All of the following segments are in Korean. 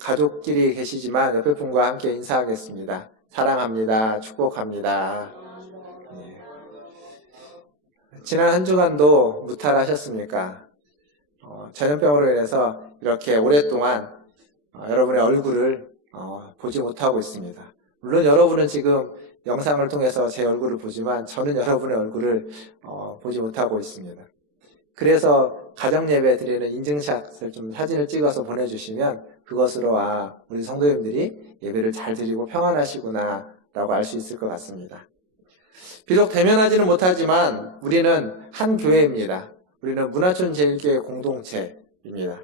가족끼리 계시지만 옆에 분과 함께 인사하겠습니다. 사랑합니다. 축복합니다. 예. 지난 한 주간도 무탈하셨습니까? 전염병으로 인해서 이렇게 오랫동안 여러분의 얼굴을 보지 못하고 있습니다. 물론 여러분은 지금 영상을 통해서 제 얼굴을 보지만 저는 여러분의 얼굴을 보지 못하고 있습니다. 그래서 가정예배 드리는 인증샷을 좀 사진을 찍어서 보내주시면 그것으로 우리 성도님들이 예배를 잘 드리고 평안하시구나 라고 알 수 있을 것 같습니다. 비록 대면하지는 못하지만 우리는 한 교회입니다. 우리는 문화촌 제1교회 공동체입니다.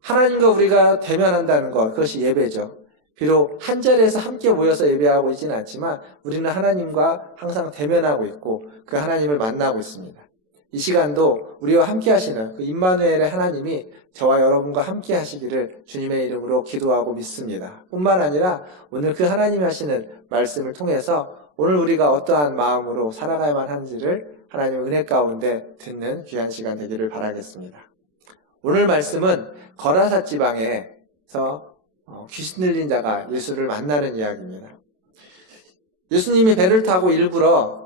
하나님과 우리가 대면한다는 것, 그것이 예배죠. 비록 한 자리에서 함께 모여서 예배하고 있지는 않지만 우리는 하나님과 항상 대면하고 있고 그 하나님을 만나고 있습니다. 이 시간도 우리와 함께 하시는 그 임마누엘의 하나님이 저와 여러분과 함께 하시기를 주님의 이름으로 기도하고 믿습니다. 뿐만 아니라 오늘 그 하나님이 하시는 말씀을 통해서 오늘 우리가 어떠한 마음으로 살아가야만 하는지를 하나님의 은혜 가운데 듣는 귀한 시간 되기를 바라겠습니다. 오늘 말씀은 거라사 지방에서 귀신 들린 자가 예수를 만나는 이야기입니다. 예수님이 배를 타고 일부러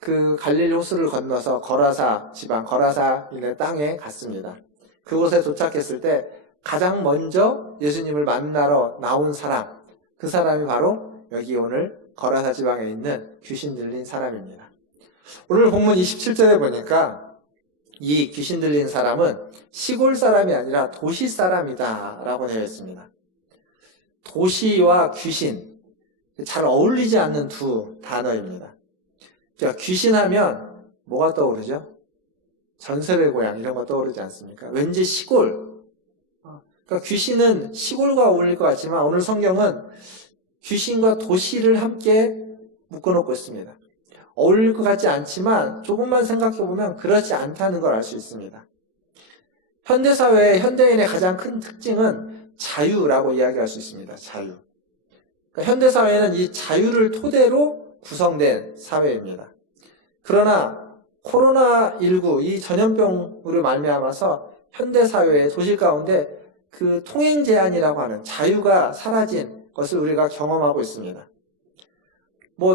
그 갈릴리 호수를 건너서 거라사 지방, 거라사인의 땅에 갔습니다. 그곳에 도착했을 때 가장 먼저 예수님을 만나러 나온 사람, 그 사람이 바로 여기 오늘 거라사 지방에 있는 귀신 들린 사람입니다. 오늘 본문 27절에 보니까 이 귀신 들린 사람은 시골 사람이 아니라 도시 사람이다 라고 되어 있습니다. 도시와 귀신, 잘 어울리지 않는 두 단어입니다. 그러니까 귀신하면 뭐가 떠오르죠? 전설의 고향 이런 거 떠오르지 않습니까? 왠지 시골. 그러니까 귀신은 시골과 어울릴 것 같지만 오늘 성경은 귀신과 도시를 함께 묶어놓고 있습니다. 어울릴 것 같지 않지만 조금만 생각해보면 그렇지 않다는 걸 알 수 있습니다. 현대사회의 현대인의 가장 큰 특징은 자유라고 이야기할 수 있습니다. 자유. 그러니까 현대사회는 이 자유를 토대로 구성된 사회입니다. 그러나 코로나19 이 전염병으로 말미암아서 현대사회의 도시 가운데 그 통행 제한이라고 하는 자유가 사라진 것을 우리가 경험하고 있습니다.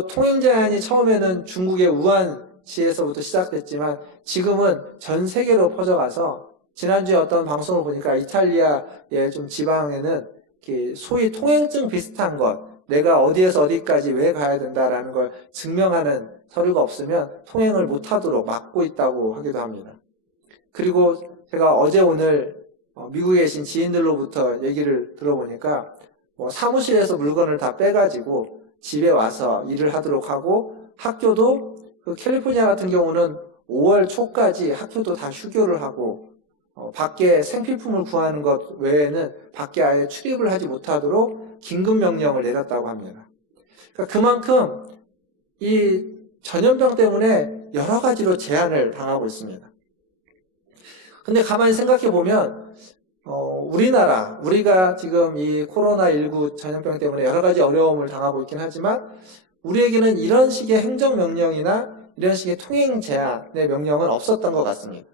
통행 제한이 처음에는 중국의 우한시에서부터 시작됐지만 지금은 전 세계로 퍼져가서 지난주에 어떤 방송을 보니까 이탈리아의 좀 지방에는 소위 통행증 비슷한 것, 내가 어디에서 어디까지 왜 가야 된다라는 걸 증명하는 서류가 없으면 통행을 못하도록 막고 있다고 하기도 합니다. 그리고 제가 어제 오늘 미국에 계신 지인들로부터 얘기를 들어보니까 사무실에서 물건을 다 빼가지고 집에 와서 일을 하도록 하고 학교도 그 캘리포니아 같은 경우는 5월 초까지 학교도 다 휴교를 하고 밖에 생필품을 구하는 것 외에는 밖에 아예 출입을 하지 못하도록 긴급 명령을 내렸다고 합니다. 그러니까 그만큼 이 전염병 때문에 여러 가지로 제한을 당하고 있습니다. 근데 가만히 생각해 보면 우리가 지금 이 코로나19 전염병 때문에 여러 가지 어려움을 당하고 있긴 하지만 우리에게는 이런 식의 행정명령이나 이런 식의 통행 제한의 명령은 없었던 것 같습니다.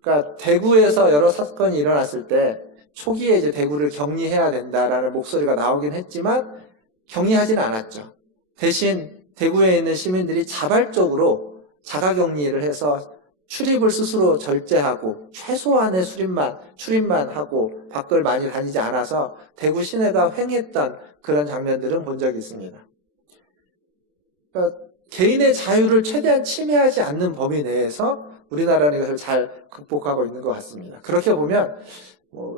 그러니까 대구에서 여러 사건이 일어났을 때 초기에 이제 대구를 격리해야 된다라는 목소리가 나오긴 했지만 격리하지는 않았죠. 대신 대구에 있는 시민들이 자발적으로 자가격리를 해서 출입을 스스로 절제하고 최소한의 출입만 하고 밖을 많이 다니지 않아서 대구 시내가 횡했던 그런 장면들은 본 적이 있습니다. 그러니까 개인의 자유를 최대한 침해하지 않는 범위 내에서 우리나라는 이것을 잘 극복하고 있는 것 같습니다. 그렇게 보면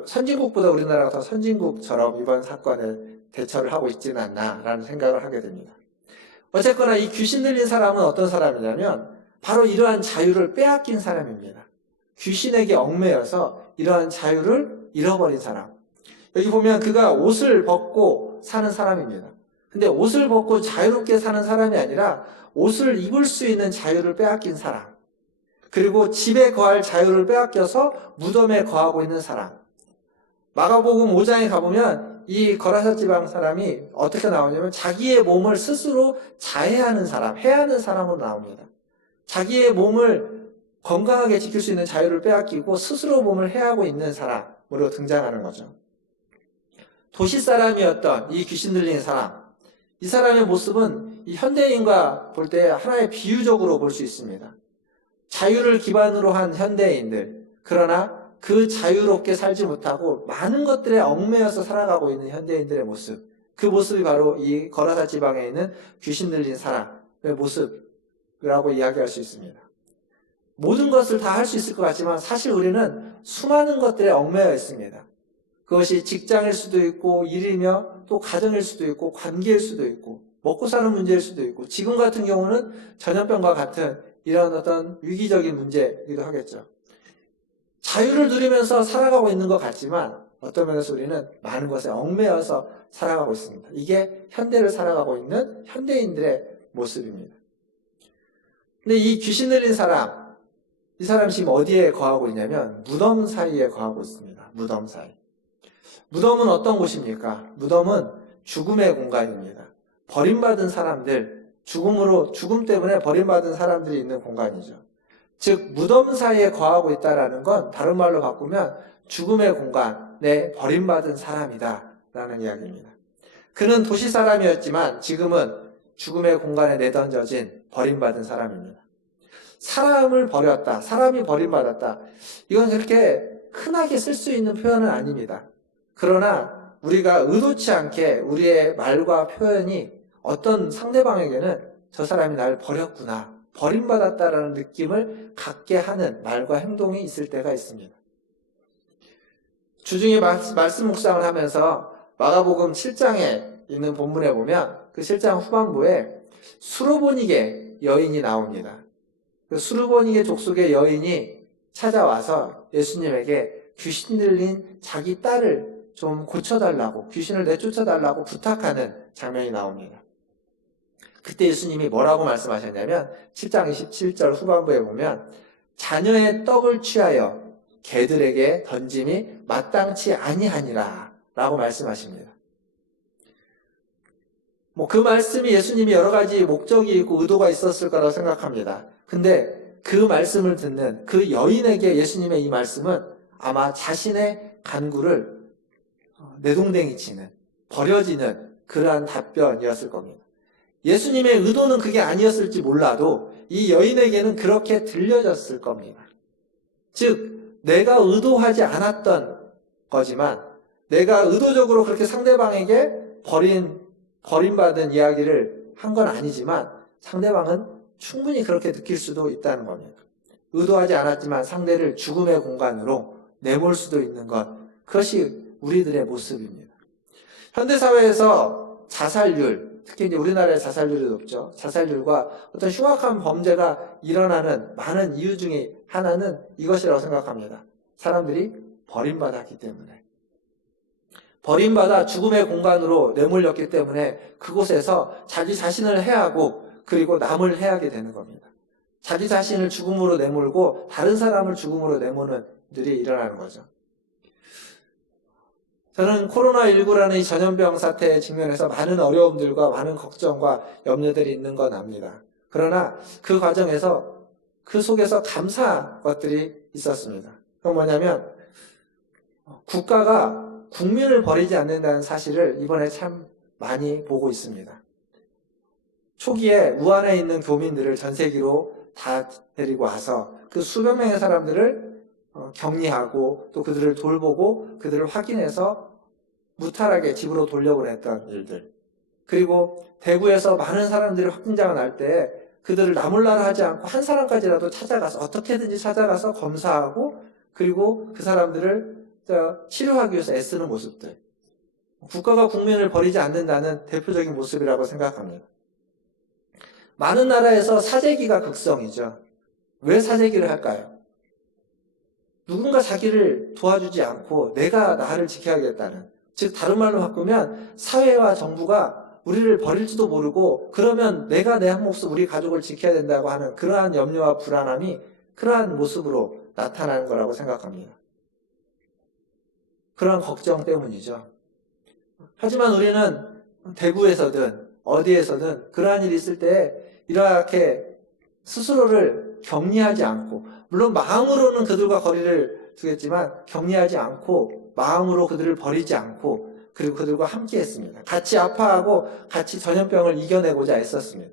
선진국보다 우리나라가 더 선진국처럼 이번 사건을 대처를 하고 있지는 않나라는 생각을 하게 됩니다. 어쨌거나 이 귀신 들린 사람은 어떤 사람이냐면 바로 이러한 자유를 빼앗긴 사람입니다. 귀신에게 얽매여서 이러한 자유를 잃어버린 사람. 여기 보면 그가 옷을 벗고 사는 사람입니다. 근데 옷을 벗고 자유롭게 사는 사람이 아니라 옷을 입을 수 있는 자유를 빼앗긴 사람. 그리고 집에 거할 자유를 빼앗겨서 무덤에 거하고 있는 사람. 마가복음 5장에 가보면 이 거라사 지방 사람이 어떻게 나오냐면 자기의 몸을 스스로 자해하는 사람, 해하는 사람으로 나옵니다. 자기의 몸을 건강하게 지킬 수 있는 자유를 빼앗기고 스스로 몸을 해하고 있는 사람. 사람으로 등장하는 거죠. 도시 사람이었던 이 귀신 들린 사람, 이 사람의 모습은 이 현대인과 볼 때 하나의 비유적으로 볼 수 있습니다. 자유를 기반으로 한 현대인들, 그러나 그 자유롭게 살지 못하고 많은 것들에 얽매여서 살아가고 있는 현대인들의 모습, 그 모습이 바로 이 거라사 지방에 있는 귀신 들린 사람의 모습이라고 이야기할 수 있습니다. 모든 것을 다 할 수 있을 것 같지만 사실 우리는 수많은 것들에 얽매여 있습니다. 그것이 직장일 수도 있고 일이며 또 가정일 수도 있고 관계일 수도 있고 먹고 사는 문제일 수도 있고 지금 같은 경우는 전염병과 같은 이런 어떤 위기적인 문제이기도 하겠죠. 자유를 누리면서 살아가고 있는 것 같지만 어떤 면에서 우리는 많은 것에 얽매여서 살아가고 있습니다. 이게 현대를 살아가고 있는 현대인들의 모습입니다. 근데 이 귀신 들린 사람, 이 사람이 지금 어디에 거하고 있냐면 무덤 사이에 거하고 있습니다. 무덤 사이. 무덤은 어떤 곳입니까? 무덤은 죽음의 공간입니다. 버림받은 사람들, 죽음 때문에 버림받은 사람들이 있는 공간이죠. 즉, 무덤 사이에 거하고 있다라는 건 다른 말로 바꾸면 죽음의 공간에 버림받은 사람이다 라는 이야기입니다. 그는 도시 사람이었지만 지금은 죽음의 공간에 내던져진 버림받은 사람입니다. 사람을 버렸다, 사람이 버림받았다. 이건 그렇게 흔하게 쓸 수 있는 표현은 아닙니다. 그러나 우리가 의도치 않게 우리의 말과 표현이 어떤 상대방에게는 저 사람이 나를 버렸구나, 버림받았다라는 느낌을 갖게 하는 말과 행동이 있을 때가 있습니다. 주중에 말씀 묵상을 하면서 마가복음 7장에 있는 본문에 보면 그 7장 후반부에 수르보니게 여인이 나옵니다. 그 수르보니게 족속의 여인이 찾아와서 예수님에게 귀신 들린 자기 딸을 좀 고쳐달라고, 귀신을 내쫓아달라고 부탁하는 장면이 나옵니다. 그때 예수님이 뭐라고 말씀하셨냐면 7장 27절 후반부에 보면 자녀의 떡을 취하여 개들에게 던짐이 마땅치 아니하니라 라고 말씀하십니다. 그 말씀이 예수님이 여러 가지 목적이 있고 의도가 있었을 거라고 생각합니다. 근데 그 말씀을 듣는 그 여인에게 예수님의 이 말씀은 아마 자신의 간구를 내동댕이 치는, 버려지는 그러한 답변이었을 겁니다. 예수님의 의도는 그게 아니었을지 몰라도 이 여인에게는 그렇게 들려졌을 겁니다. 즉, 내가 의도하지 않았던 거지만 내가 의도적으로 그렇게 상대방에게 버림받은 이야기를 한 건 아니지만 상대방은 충분히 그렇게 느낄 수도 있다는 겁니다. 의도하지 않았지만 상대를 죽음의 공간으로 내몰 수도 있는 것, 그것이 우리들의 모습입니다. 현대사회에서 자살률, 특히 이제 우리나라의 자살률이 높죠. 자살률과 어떤 흉악한 범죄가 일어나는 많은 이유 중에 하나는 이것이라고 생각합니다. 사람들이 버림받았기 때문에. 버림받아 죽음의 공간으로 내몰렸기 때문에 그곳에서 자기 자신을 해하고 그리고 남을 해하게 되는 겁니다. 자기 자신을 죽음으로 내몰고 다른 사람을 죽음으로 내모는 일이 일어나는 거죠. 저는 코로나19라는 이 전염병 사태에 직면해서 많은 어려움들과 많은 걱정과 염려들이 있는 건 압니다. 그러나 그 과정에서 그 속에서 감사한 것들이 있었습니다. 그건 뭐냐면 국가가 국민을 버리지 않는다는 사실을 이번에 참 많이 보고 있습니다. 초기에 우한에 있는 교민들을 전세기로 다 데리고 와서 그 수백 명의 사람들을 격리하고 또 그들을 돌보고 그들을 확인해서 무탈하게 집으로 돌려보냈던 일들. 그리고 대구에서 많은 사람들이 확진자가 날 때 그들을 나몰라라 하지 않고 한 사람까지라도 찾아가서 어떻게든지 찾아가서 검사하고 그리고 그 사람들을 치료하기 위해서 애쓰는 모습들. 국가가 국민을 버리지 않는다는 대표적인 모습이라고 생각합니다. 많은 나라에서 사재기가 극성이죠. 왜 사재기를 할까요? 누군가 자기를 도와주지 않고 내가 나를 지켜야겠다는, 즉 다른 말로 바꾸면 사회와 정부가 우리를 버릴지도 모르고 그러면 내가 내 한 몫을 우리 가족을 지켜야 된다고 하는 그러한 염려와 불안함이 그러한 모습으로 나타나는 거라고 생각합니다. 그러한 걱정 때문이죠. 하지만 우리는 대구에서든 어디에서든 그러한 일이 있을 때 이렇게 스스로를 격리하지 않고, 물론 마음으로는 그들과 거리를 두겠지만 격리하지 않고 마음으로 그들을 버리지 않고 그리고 그들과 함께 했습니다. 같이 아파하고 같이 전염병을 이겨내고자 애썼습니다.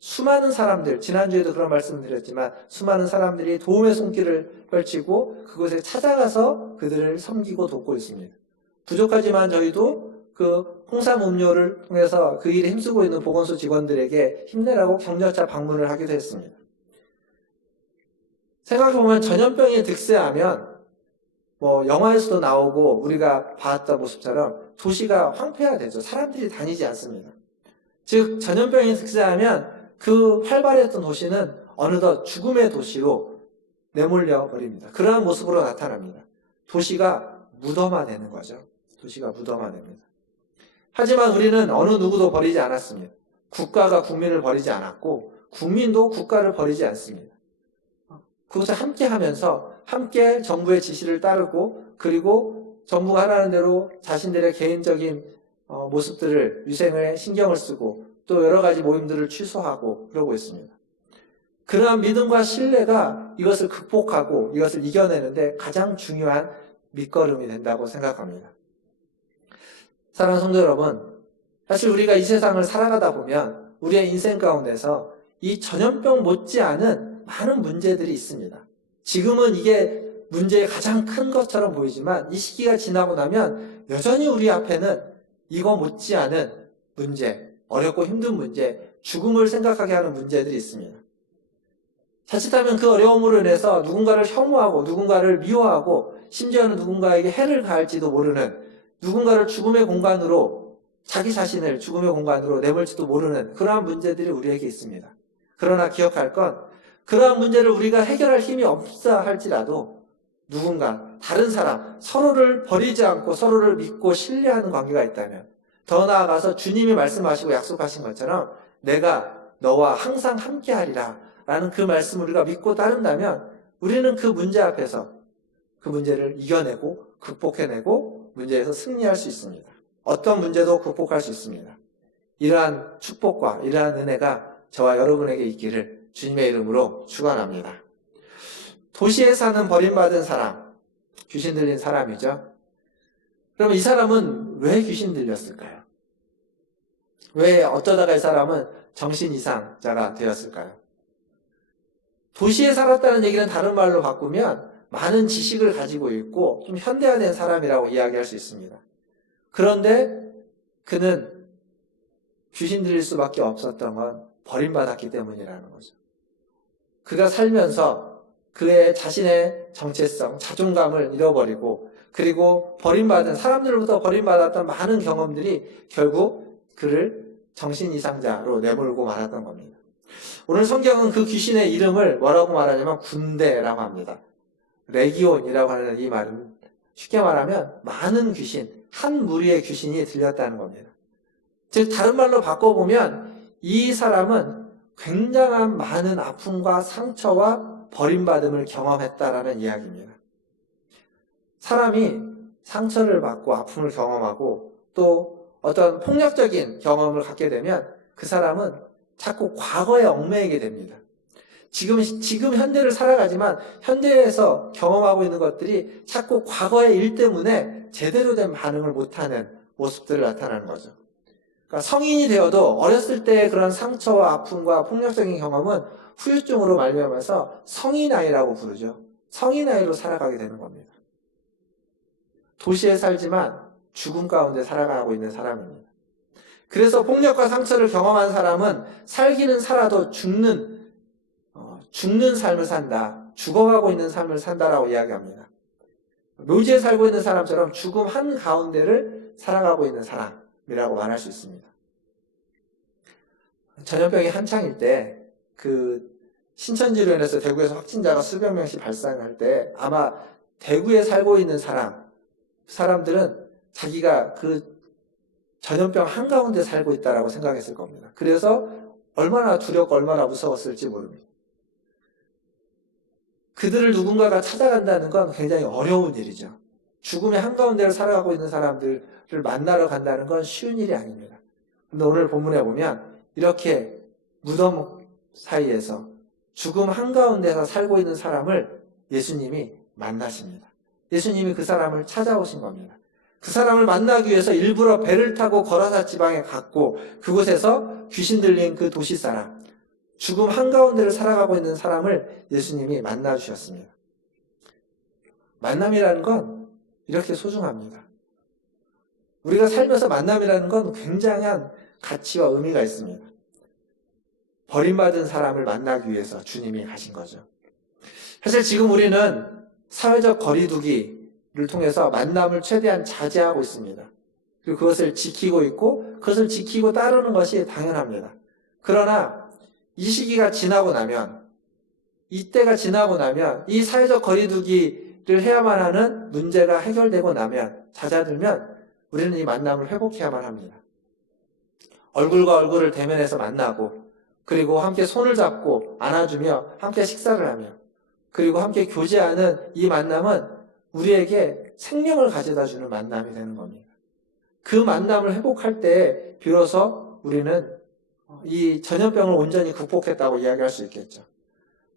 수많은 사람들, 지난주에도 그런 말씀을 드렸지만 수많은 사람들이 도움의 손길을 펼치고 그곳에 찾아가서 그들을 섬기고 돕고 있습니다. 부족하지만 저희도 그 홍삼 음료를 통해서 그 일에 힘쓰고 있는 보건소 직원들에게 힘내라고 격려차 방문을 하기도 했습니다. 생각해보면 전염병이 득세하면 영화에서도 나오고 우리가 봤던 모습처럼 도시가 황폐화되죠. 사람들이 다니지 않습니다. 즉 전염병이 득세하면 그 활발했던 도시는 어느덧 죽음의 도시로 내몰려 버립니다. 그러한 모습으로 나타납니다. 도시가 무덤화되는 거죠. 도시가 무덤화됩니다. 하지만 우리는 어느 누구도 버리지 않았습니다. 국가가 국민을 버리지 않았고 국민도 국가를 버리지 않습니다. 그것을 함께 하면서 함께 정부의 지시를 따르고 그리고 정부가 하라는 대로 자신들의 개인적인 모습들을 위생에 신경을 쓰고 또 여러 가지 모임들을 취소하고 그러고 있습니다. 그러한 믿음과 신뢰가 이것을 극복하고 이것을 이겨내는데 가장 중요한 밑거름이 된다고 생각합니다. 사랑하는 성도 여러분, 사실 우리가 이 세상을 살아가다 보면 우리의 인생 가운데서 이 전염병 못지않은 많은 문제들이 있습니다. 지금은 이게 문제의 가장 큰 것처럼 보이지만 이 시기가 지나고 나면 여전히 우리 앞에는 이거 못지않은 문제, 어렵고 힘든 문제, 죽음을 생각하게 하는 문제들이 있습니다. 자칫하면 그 어려움으로 인해서 누군가를 혐오하고 누군가를 미워하고 심지어는 누군가에게 해를 가할지도 모르는 누군가를 죽음의 공간으로 자기 자신을 죽음의 공간으로 내몰지도 모르는 그러한 문제들이 우리에게 있습니다. 그러나 기억할 건 그러한 문제를 우리가 해결할 힘이 없어 할지라도 누군가 다른 사람 서로를 버리지 않고 서로를 믿고 신뢰하는 관계가 있다면 더 나아가서 주님이 말씀하시고 약속하신 것처럼 내가 너와 항상 함께하리라 라는 그 말씀을 우리가 믿고 따른다면 우리는 그 문제 앞에서 그 문제를 이겨내고 극복해내고 문제에서 승리할 수 있습니다. 어떤 문제도 극복할 수 있습니다. 이러한 축복과 이러한 은혜가 저와 여러분에게 있기를 주님의 이름으로 축원합니다. 도시에 사는 버림받은 사람, 귀신 들린 사람이죠. 그럼 이 사람은 왜 귀신 들렸을까요? 왜 어쩌다가 이 사람은 정신 이상자가 되었을까요? 도시에 살았다는 얘기는 다른 말로 바꾸면 많은 지식을 가지고 있고 좀 현대화된 사람이라고 이야기할 수 있습니다. 그런데 그는 귀신 들릴 수밖에 없었던 건 버림받았기 때문이라는 거죠. 그가 살면서 그의 자신의 정체성, 자존감을 잃어버리고 그리고 버림받은 사람들로부터 버림받았던 많은 경험들이 결국 그를 정신 이상자로 내몰고 말았던 겁니다. 오늘 성경은 그 귀신의 이름을 뭐라고 말하냐면 군대라고 합니다. 레기온이라고 하는 이 말은 쉽게 말하면 많은 귀신, 한 무리의 귀신이 들렸다는 겁니다. 즉 다른 말로 바꿔보면 이 사람은 굉장한 많은 아픔과 상처와 버림받음을 경험했다라는 이야기입니다. 사람이 상처를 받고 아픔을 경험하고 또 어떤 폭력적인 경험을 갖게 되면 그 사람은 자꾸 과거에 얽매이게 됩니다. 지금 현대를 살아가지만 현대에서 경험하고 있는 것들이 자꾸 과거의 일 때문에 제대로 된 반응을 못하는 모습들을 나타나는 거죠. 그러니까 성인이 되어도 어렸을 때의 그런 상처와 아픔과 폭력적인 경험은 후유증으로 말미암아서 성인아이라고 부르죠. 성인아이로 살아가게 되는 겁니다. 도시에 살지만 죽음 가운데 살아가고 있는 사람입니다. 그래서 폭력과 상처를 경험한 사람은 살기는 살아도 죽는 삶을 산다. 죽어가고 있는 삶을 산다라고 이야기합니다. 묘지에 살고 있는 사람처럼 죽음 한가운데를 살아가고 있는 사람이라고 말할 수 있습니다. 전염병이 한창일 때 그 신천지로 인해서 대구에서 확진자가 수백 명씩 발생할 때 아마 대구에 살고 있는 사람들은 자기가 그 전염병 한가운데 살고 있다라고 생각했을 겁니다. 그래서 얼마나 두렵고 얼마나 무서웠을지 모릅니다. 그들을 누군가가 찾아간다는 건 굉장히 어려운 일이죠. 죽음의 한가운데를 살아가고 있는 사람들을 만나러 간다는 건 쉬운 일이 아닙니다. 근데 오늘 본문에 보면 이렇게 무덤 사이에서 죽음 한가운데서 살고 있는 사람을 예수님이 만나십니다. 예수님이 그 사람을 찾아오신 겁니다. 그 사람을 만나기 위해서 일부러 배를 타고 거라사 지방에 갔고 그곳에서 귀신 들린 그 도시 사람, 죽음 한가운데를 살아가고 있는 사람을 예수님이 만나 주셨습니다. 만남이라는 건 이렇게 소중합니다. 우리가 살면서 만남이라는 건 굉장한 가치와 의미가 있습니다. 버림받은 사람을 만나기 위해서 주님이 가신 거죠. 사실 지금 우리는 사회적 거리두기를 통해서 만남을 최대한 자제하고 있습니다. 그리고 그것을 지키고 있고 그것을 지키고 따르는 것이 당연합니다. 그러나 이 시기가 지나고 나면, 이때가 지나고 나면, 이 사회적 거리두기를 해야만 하는 문제가 해결되고 나면, 잦아들면 우리는 이 만남을 회복해야만 합니다. 얼굴과 얼굴을 대면해서 만나고, 그리고 함께 손을 잡고 안아주며 함께 식사를 하며, 그리고 함께 교제하는 이 만남은 우리에게 생명을 가져다주는 만남이 되는 겁니다. 그 만남을 회복할 때 비로소 우리는 이 전염병을 온전히 극복했다고 이야기할 수 있겠죠.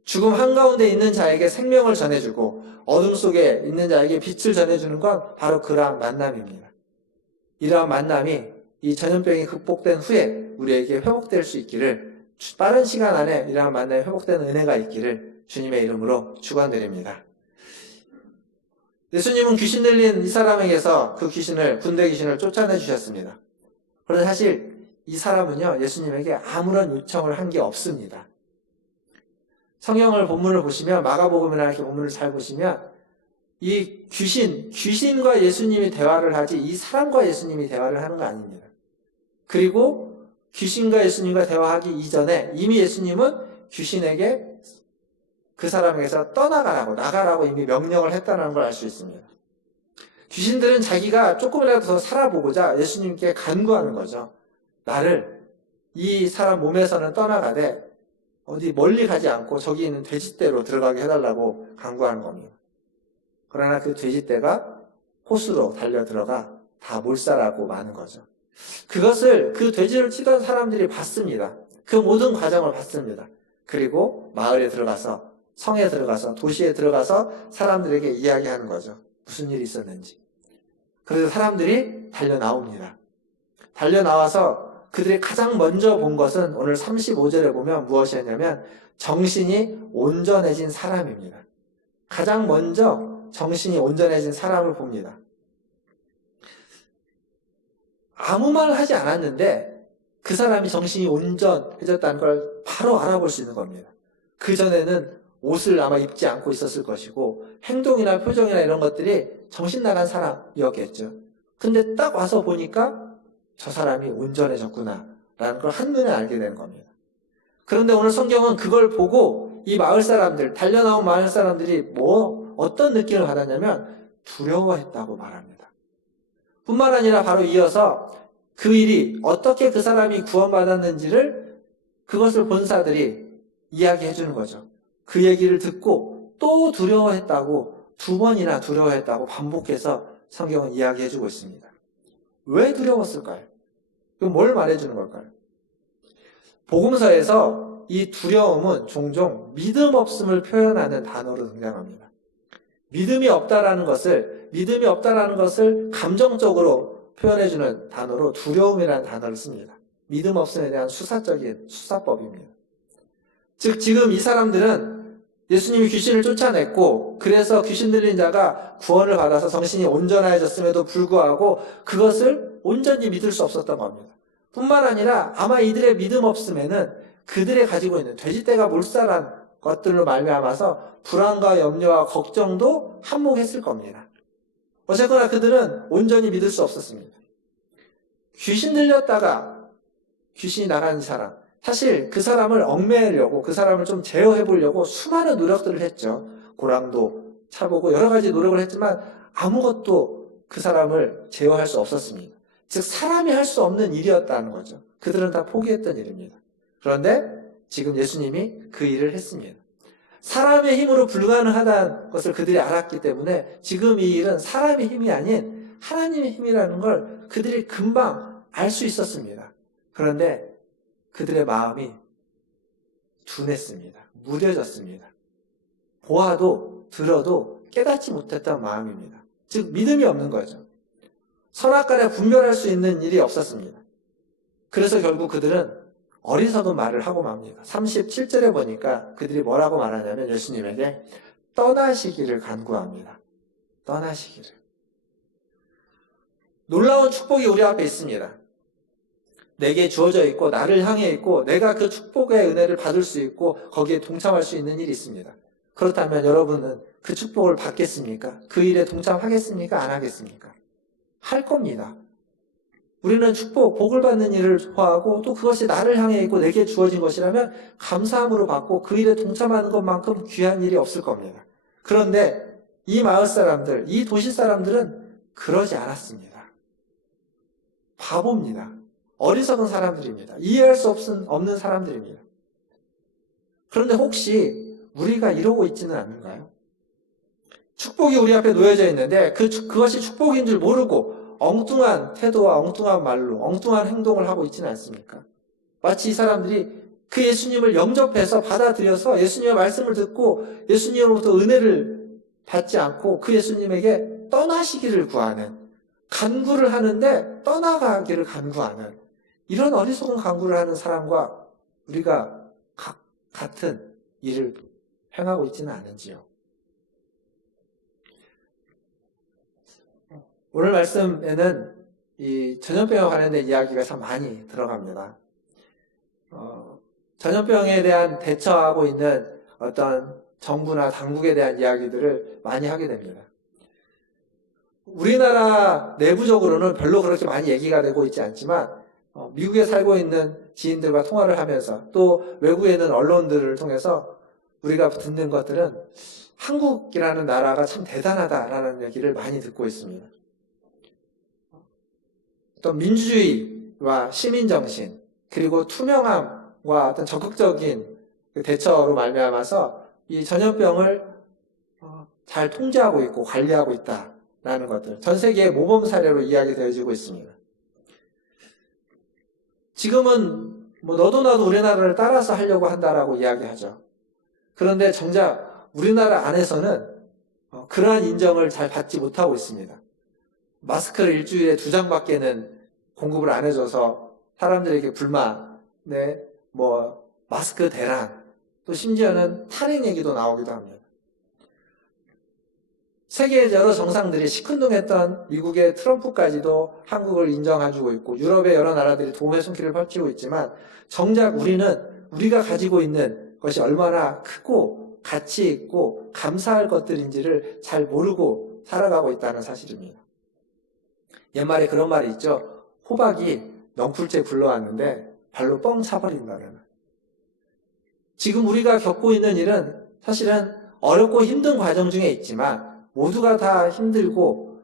죽음 한가운데 있는 자에게 생명을 전해주고 어둠 속에 있는 자에게 빛을 전해주는 건 바로 그러한 만남입니다. 이러한 만남이 이 전염병이 극복된 후에 우리에게 회복될 수 있기를, 빠른 시간 안에 이러한 만남이 회복되는 은혜가 있기를 주님의 이름으로 축원드립니다. 예수님은 귀신 들린 이 사람에게서 그 귀신을, 군대 귀신을 쫓아내 주셨습니다. 그런데 사실 이 사람은요, 예수님에게 아무런 요청을 한 게 없습니다. 성경을 본문을 보시면, 마가복음이나 이렇게 본문을 잘 보시면 이 귀신과 예수님이 대화를 하지 이 사람과 예수님이 대화를 하는 거 아닙니다. 그리고 귀신과 예수님과 대화하기 이전에 이미 예수님은 귀신에게 그 사람에게서 나가라고 이미 명령을 했다는 걸 알 수 있습니다. 귀신들은 자기가 조금이라도 더 살아보고자 예수님께 간구하는 거죠. 나를 이 사람 몸에서는 떠나가되 어디 멀리 가지 않고 저기 있는 돼지떼로 들어가게 해달라고 간구하는 겁니다. 그러나 그 돼지떼가 호수로 달려 들어가 다 몰살하고 마는 거죠. 그것을 그 돼지를 치던 사람들이 봤습니다. 그 모든 과정을 봤습니다. 그리고 마을에 들어가서, 성에 들어가서, 도시에 들어가서 사람들에게 이야기하는 거죠. 무슨 일이 있었는지. 그래서 사람들이 달려 나옵니다. 달려 나와서 그들이 가장 먼저 본 것은 오늘 35절에 보면 무엇이었냐면 정신이 온전해진 사람입니다. 가장 먼저 정신이 온전해진 사람을 봅니다. 아무 말 하지 않았는데 그 사람이 정신이 온전해졌다는 걸 바로 알아볼 수 있는 겁니다. 그전에는 옷을 아마 입지 않고 있었을 것이고 행동이나 표정이나 이런 것들이 정신 나간 사람이었겠죠. 근데 딱 와서 보니까 저 사람이 온전해졌구나 라는 걸 한눈에 알게 되는 겁니다. 그런데 오늘 성경은 그걸 보고 이 마을 사람들, 달려나온 마을 사람들이 어떤 느낌을 받았냐면 두려워했다고 말합니다. 뿐만 아니라 바로 이어서 그 일이 어떻게 그 사람이 구원받았는지를 그것을 본 사들이 이야기해 주는 거죠. 그 얘기를 듣고 또 두려워했다고, 2번이나 두려워했다고 반복해서 성경은 이야기해 주고 있습니다. 왜 두려웠을까요? 그럼 뭘 말해주는 걸까요? 복음서에서 이 두려움은 종종 믿음 없음을 표현하는 단어로 등장합니다. 믿음이 없다라는 것을 감정적으로 표현해주는 단어로 두려움이라는 단어를 씁니다. 믿음 없음에 대한 수사적인 수사법입니다. 즉 지금 이 사람들은 예수님이 귀신을 쫓아냈고 그래서 귀신 들린 자가 구원을 받아서 정신이 온전해졌음에도 불구하고 그것을 온전히 믿을 수 없었던 겁니다. 뿐만 아니라 아마 이들의 믿음 없음에는 그들이 가지고 있는 돼지떼가 몰살한 것들로 말미암아서 불안과 염려와 걱정도 한몫했을 겁니다. 어쨌거나 그들은 온전히 믿을 수 없었습니다. 귀신 들렸다가 귀신이 나간 사람, 사실 그 사람을 얽매이려고, 그 사람을 좀 제어해보려고 수많은 노력들을 했죠. 고랑도 차보고 여러 가지 노력을 했지만 아무것도 그 사람을 제어할 수 없었습니다. 즉 사람이 할 수 없는 일이었다는 거죠. 그들은 다 포기했던 일입니다. 그런데 지금 예수님이 그 일을 했습니다. 사람의 힘으로 불가능하다는 것을 그들이 알았기 때문에 지금 이 일은 사람의 힘이 아닌 하나님의 힘이라는 걸 그들이 금방 알 수 있었습니다. 그런데 그들의 마음이 둔했습니다. 무뎌졌습니다. 보아도 들어도 깨닫지 못했던 마음입니다. 즉 믿음이 없는 거죠. 선악간에 분별할 수 있는 일이 없었습니다. 그래서 결국 그들은 어리석은 말을 하고 맙니다. 37절에 보니까 그들이 뭐라고 말하냐면 예수님에게 떠나시기를 간구합니다. 떠나시기를. 놀라운 축복이 우리 앞에 있습니다. 내게 주어져 있고 나를 향해 있고 내가 그 축복의 은혜를 받을 수 있고 거기에 동참할 수 있는 일이 있습니다. 그렇다면 여러분은 그 축복을 받겠습니까? 그 일에 동참하겠습니까? 안 하겠습니까? 할 겁니다. 우리는 축복, 복을 받는 일을 좋아하고 또 그것이 나를 향해 있고 내게 주어진 것이라면 감사함으로 받고 그 일에 동참하는 것만큼 귀한 일이 없을 겁니다. 그런데 이 마을 사람들, 이 도시 사람들은 그러지 않았습니다. 바보입니다. 어리석은 사람들입니다. 이해할 수 없는 사람들입니다. 그런데 혹시 우리가 이러고 있지는 않는가요? 축복이 우리 앞에 놓여져 있는데 그것이 축복인 줄 모르고 엉뚱한 태도와 엉뚱한 말로 엉뚱한 행동을 하고 있지는 않습니까? 마치 이 사람들이 그 예수님을 영접해서 받아들여서 예수님의 말씀을 듣고 예수님으로부터 은혜를 받지 않고 그 예수님에게 떠나시기를 구하는, 간구를 하는데 떠나가기를 간구하는 이런 어리석은 간구를 하는 사람과 우리가 같은 일을 행하고 있지는 않은지요. 오늘 말씀에는 이 전염병에 관련된 이야기가 참 많이 들어갑니다. 전염병에 대한 대처하고 있는 어떤 정부나 당국에 대한 이야기들을 많이 하게 됩니다. 우리나라 내부적으로는 별로 그렇게 많이 얘기가 되고 있지 않지만 미국에 살고 있는 지인들과 통화를 하면서 또 외국에 있는 언론들을 통해서 우리가 듣는 것들은 한국이라는 나라가 참 대단하다라는 얘기를 많이 듣고 있습니다. 또 민주주의와 시민정신 그리고 투명함과 어떤 적극적인 대처로 말미암아서 이 전염병을 잘 통제하고 있고 관리하고 있다라는 것들, 전 세계의 모범 사례로 이야기되어지고 있습니다. 지금은 뭐 너도 나도 우리나라를 따라서 하려고 한다라고 이야기하죠. 그런데 정작 우리나라 안에서는 그러한 인정을 잘 받지 못하고 있습니다. 마스크를 일주일에 2장밖에는 공급을 안 해줘서 사람들에게 불만에 마스크 대란, 또 심지어는 탈핵 얘기도 나오기도 합니다. 세계의 여러 정상들이 시큰둥했던 미국의 트럼프까지도 한국을 인정해주고 있고 유럽의 여러 나라들이 도움의 손길을 펼치고 있지만 정작 우리는 우리가 가지고 있는 것이 얼마나 크고 가치 있고 감사할 것들인지를 잘 모르고 살아가고 있다는 사실입니다. 옛말에 그런 말이 있죠. 호박이 넝쿨째 굴러왔는데 발로 뻥 차버린다는. 지금 우리가 겪고 있는 일은 사실은 어렵고 힘든 과정 중에 있지만 모두가 다 힘들고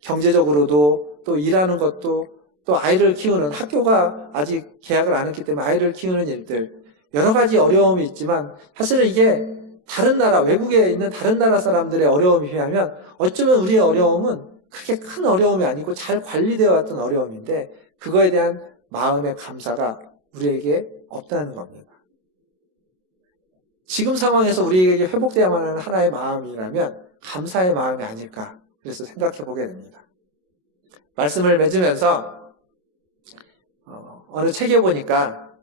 경제적으로도 또 일하는 것도 또 아이를 키우는 학교가 아직 개학을 안 했기 때문에 아이를 키우는 일들 여러 가지 어려움이 있지만 사실은 이게 다른 나라 외국에 있는 다른 나라 사람들의 어려움에 비하면 어쩌면 우리의 어려움은 그렇게 큰 어려움이 아니고 잘 관리되어 왔던 어려움인데 그거에 대한 마음의 감사가 우리에게 없다는 겁니다. 지금 상황에서 우리에게 회복되어야만 하는 하나의 마음이라면 감사의 마음이 아닐까 그래서 생각해 보게 됩니다. 말씀을 맺으면서 어느 책에 보니까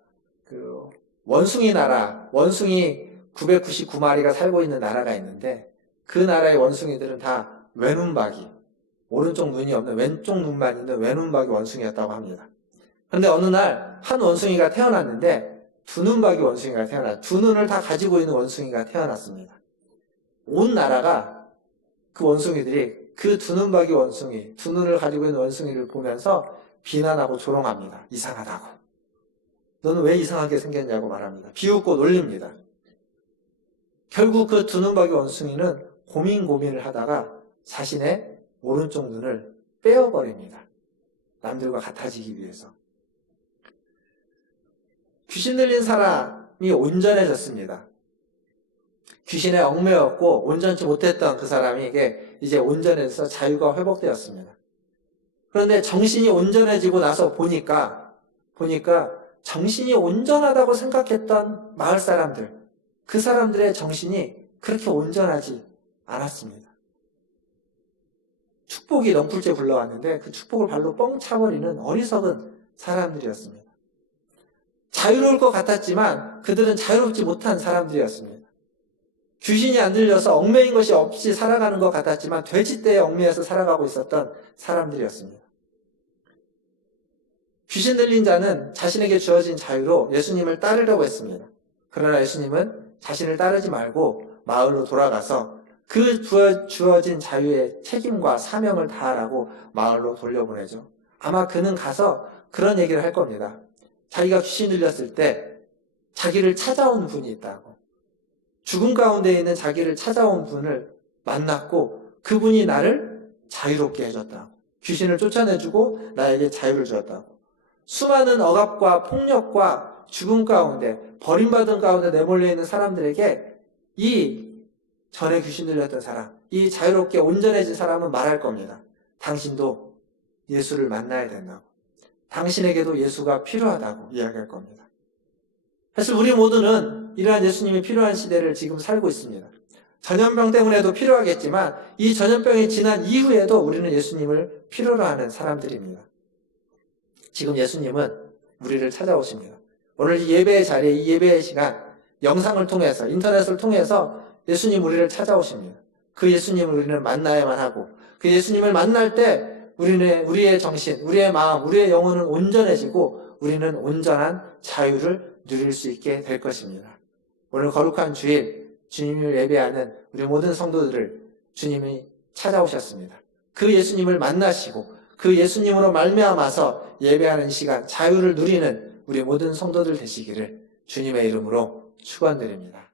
그 원숭이 나라, 원숭이 999마리가 살고 있는 나라가 있는데 그 나라의 원숭이들은 다 외눈박이, 오른쪽 눈이 없는 왼쪽 눈만 있는 외눈박이 원숭이였다고 합니다. 그런데 어느 날 한 원숭이가 태어났는데 두 눈박이 원숭이가 두 눈을 다 가지고 있는 원숭이가 태어났습니다. 온 나라가 그 원숭이들이 그 두 눈박이 원숭이, 두 눈을 가지고 있는 원숭이를 보면서 비난하고 조롱합니다. 이상하다고. 너는 왜 이상하게 생겼냐고 말합니다. 비웃고 놀립니다. 결국 그 두 눈박이 원숭이는 고민을 하다가 자신의 오른쪽 눈을 빼어버립니다. 남들과 같아지기 위해서. 귀신 들린 사람이 온전해졌습니다. 귀신에 얽매였고 온전치 못했던 그 사람에게 이제 온전해서 자유가 회복되었습니다. 그런데 정신이 온전해지고 나서 보니까 정신이 온전하다고 생각했던 마을 사람들, 그 사람들의 정신이 그렇게 온전하지 않았습니다. 축복이 넝쿨째 굴러왔는데 그 축복을 발로 뻥 차버리는 어리석은 사람들이었습니다. 자유로울 것 같았지만 그들은 자유롭지 못한 사람들이었습니다. 귀신이 안 들려서 얽매인 것이 없이 살아가는 것 같았지만 돼지떼에 얽매여서 살아가고 있었던 사람들이었습니다. 귀신 들린 자는 자신에게 주어진 자유로 예수님을 따르려고 했습니다. 그러나 예수님은 자신을 따르지 말고 마을로 돌아가서 그 주어진 자유의 책임과 사명을 다하라고 마을로 돌려보내죠. 아마 그는 가서 그런 얘기를 할 겁니다. 자기가 귀신 들렸을 때 자기를 찾아온 분이 있다고. 죽음 가운데 있는 자기를 찾아온 분을 만났고 그분이 나를 자유롭게 해줬다고. 귀신을 쫓아내주고 나에게 자유를 주었다고. 수많은 억압과 폭력과 죽음 가운데 버림받은 가운데 내몰려 있는 사람들에게 이 전에 귀신 들렸던 사람, 이 자유롭게 온전해진 사람은 말할 겁니다. 당신도 예수를 만나야 된다고. 당신에게도 예수가 필요하다고 이야기할 겁니다. 사실 우리 모두는 이러한 예수님이 필요한 시대를 지금 살고 있습니다. 전염병 때문에도 필요하겠지만 이 전염병이 지난 이후에도 우리는 예수님을 필요로 하는 사람들입니다. 지금 예수님은 우리를 찾아오십니다. 오늘 이 예배의 자리에, 이 예배의 시간, 영상을 통해서, 인터넷을 통해서 예수님 우리를 찾아오십니다. 그 예수님을 우리는 만나야만 하고 그 예수님을 만날 때 우리의 정신, 우리의 마음, 우리의 영혼은 온전해지고 우리는 온전한 자유를 누릴 수 있게 될 것입니다. 오늘 거룩한 주일, 주님을 예배하는 우리 모든 성도들을 주님이 찾아오셨습니다. 그 예수님을 만나시고 그 예수님으로 말미암아서 예배하는 시간, 자유를 누리는 우리 모든 성도들 되시기를 주님의 이름으로 축원드립니다.